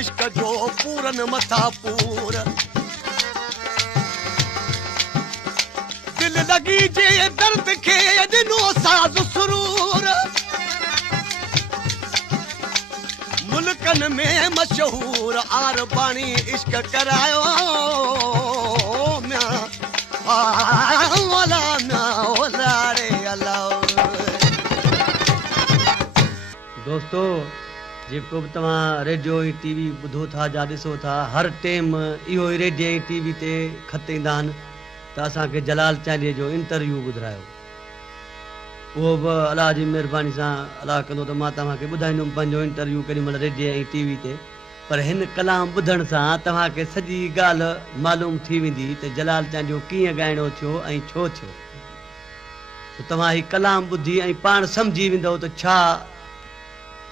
इश्क जो पूरन मथा पूर दिल लगी जे दर्द खे ॾिनो साज़ सुरूर मुल्कनि में मशहूर आर बाणी इश्क करायो म्या ओला म्या ओला रे अल्लाह दोस्तो जेको बि तव्हां रेडियो ऐं टीवी ॿुधो था या ॾिसो था हर टाइम इहो ई रेडियो ऐं टीवी ते ख़त ईंदा आहिनि त असांखे जलाल चालीहे जो इंटरव्यू ॿुधायो उहो बि अलाह जी महिरबानी सां अलाह कंदो त मां तव्हांखे ॿुधाईंदुमि पंहिंजो इंटरव्यू केॾीमहिल रेडियो ऐं टीवी ते पर हिन कलाम ॿुधण सां तव्हांखे सॼी ॻाल्हि मालूम थी वेंदी त जलाल चालीहो कीअं ॻाइणो थियो ऐं छो थियो तव्हां हीउ कलाम ॿुधी ऐं पाण सम्झी वेंदव त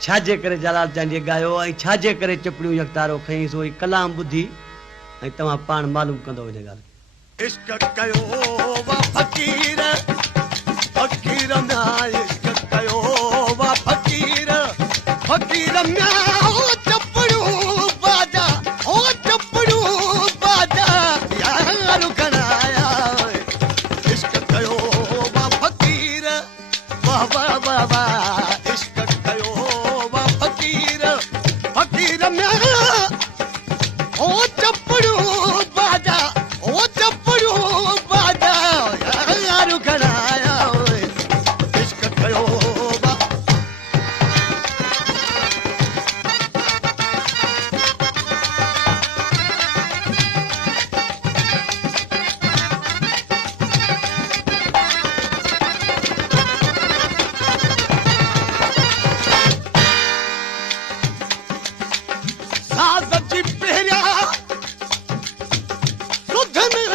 छाजे करे जलाल चालीह ॻायो ऐं छाजे करे चपड़ियूं यकतारो खईं सो हीउ कलाम ॿुधी ऐं तव्हां पाण मालूम कंदव हिन ॻाल्हि इश्क कयो वा फ़कीर फ़कीर म्या इश्क कयो वा फ़कीर फ़कीर म्या ओ चपड़ियूं बाजा ओ चपड़ियूं बाजा यार खणाया इश्क कयो वा फ़कीर वाह वाह वाह वाह इश्क कयो वा फ़कीर फ़कीर म्या ओ चपड़ियूं बाजा ओ चपड़ियूं बाजा यार खणाया इश्क कयो वा साज़ जी पहिरियां सुध में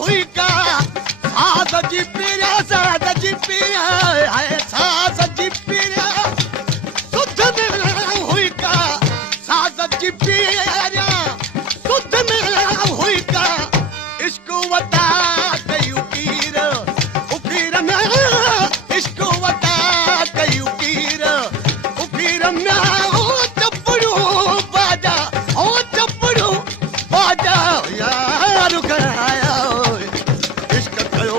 हुई का साज़ जी पहिरियां साज़ जी पहिरियां सुध में हुई का साज़ जी पहिरियां सुध में हुई का इश्क वता कयूं पीर उखीर में इश्क वता कयूं पीर उखीर में ओ चपड़ियूं बाजा ओ चपड़ियूं बाजा यार खणाया इश्क कयो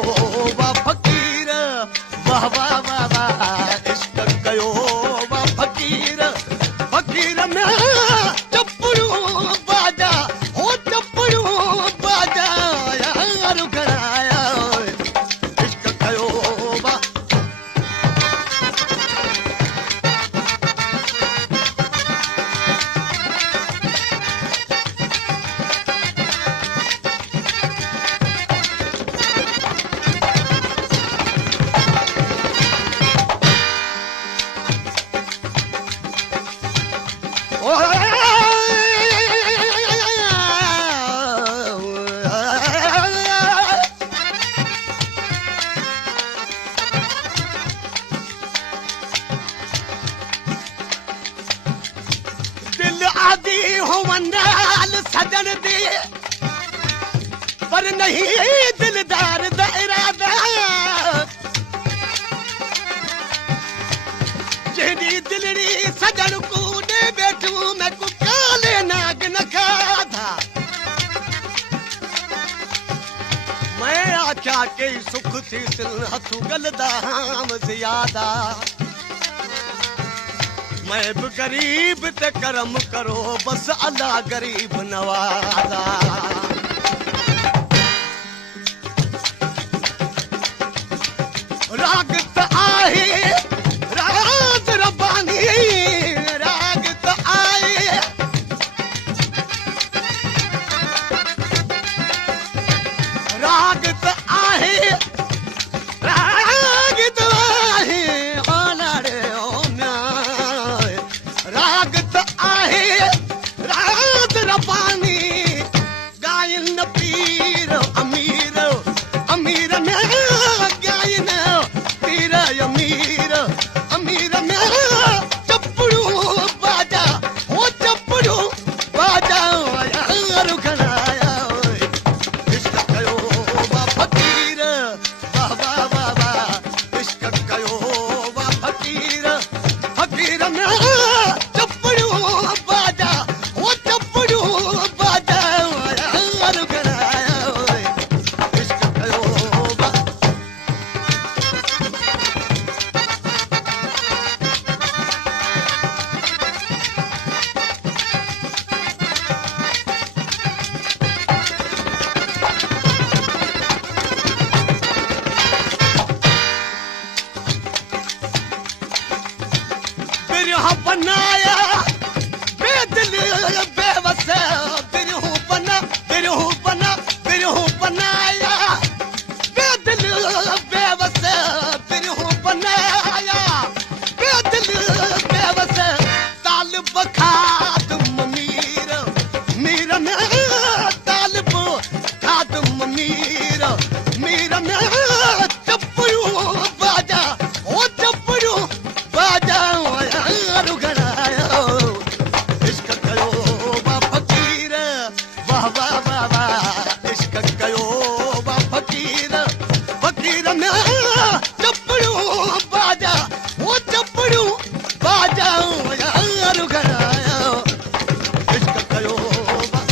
वा फ़कीर वाह वाह वाह वाह इश्क कयो वा फ़कीर फ़कीर में चपड़ियूं बाजा ओ चपड़ियूं बाजा यार खणाया इश्क कयो वा दिल आदि हो वंडाल सजन दे पर नहीं दिलदार दा इरादा जेडी दिलड़ी सजन को दे बैठू मैं को काले नाग न खाधा मैं आख्या के सुख थी दिल हथू गलदा हम ज्यादा मैं भी गरीब ते करम करो बस अल्लाह गरीब नवाजा राग त आहे राज रब्बानी राग त आहे राग त आहे राग त आहे ओला रे ओ म्या राग त आहे राज रब्बानी बनाया बेदिल बेवस बिरहू बना बिरहू बना बिरहू बनाया बेदिल बेवस बिरहू बनाया बेदिल बेवस तालिब खादम मीर मीर में तालिब खादम मीर मीर में चपड़ू बाजा ओ चपड़ू बाजा यार गड़ायो इश्क कयो बा फकीर वाह वाह वाह वाह इश्क कयो बा फकीर फकीर में चपड़ू बाजा ओ चपड़ू बाजा यार गड़ायो इश्क कयो बा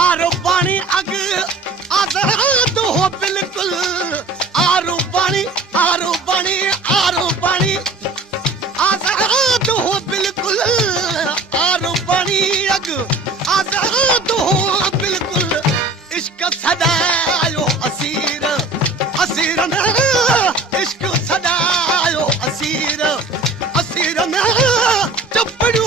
आरो पानी अग आजाद हो बिल्कुल आरो पानी आजाद हो बिल्कुल आरो पानी अग आजाद हो बिल्कुल इश्क सदायो असीर असीर में इश्क सदायो असीर असीर में चपड़ू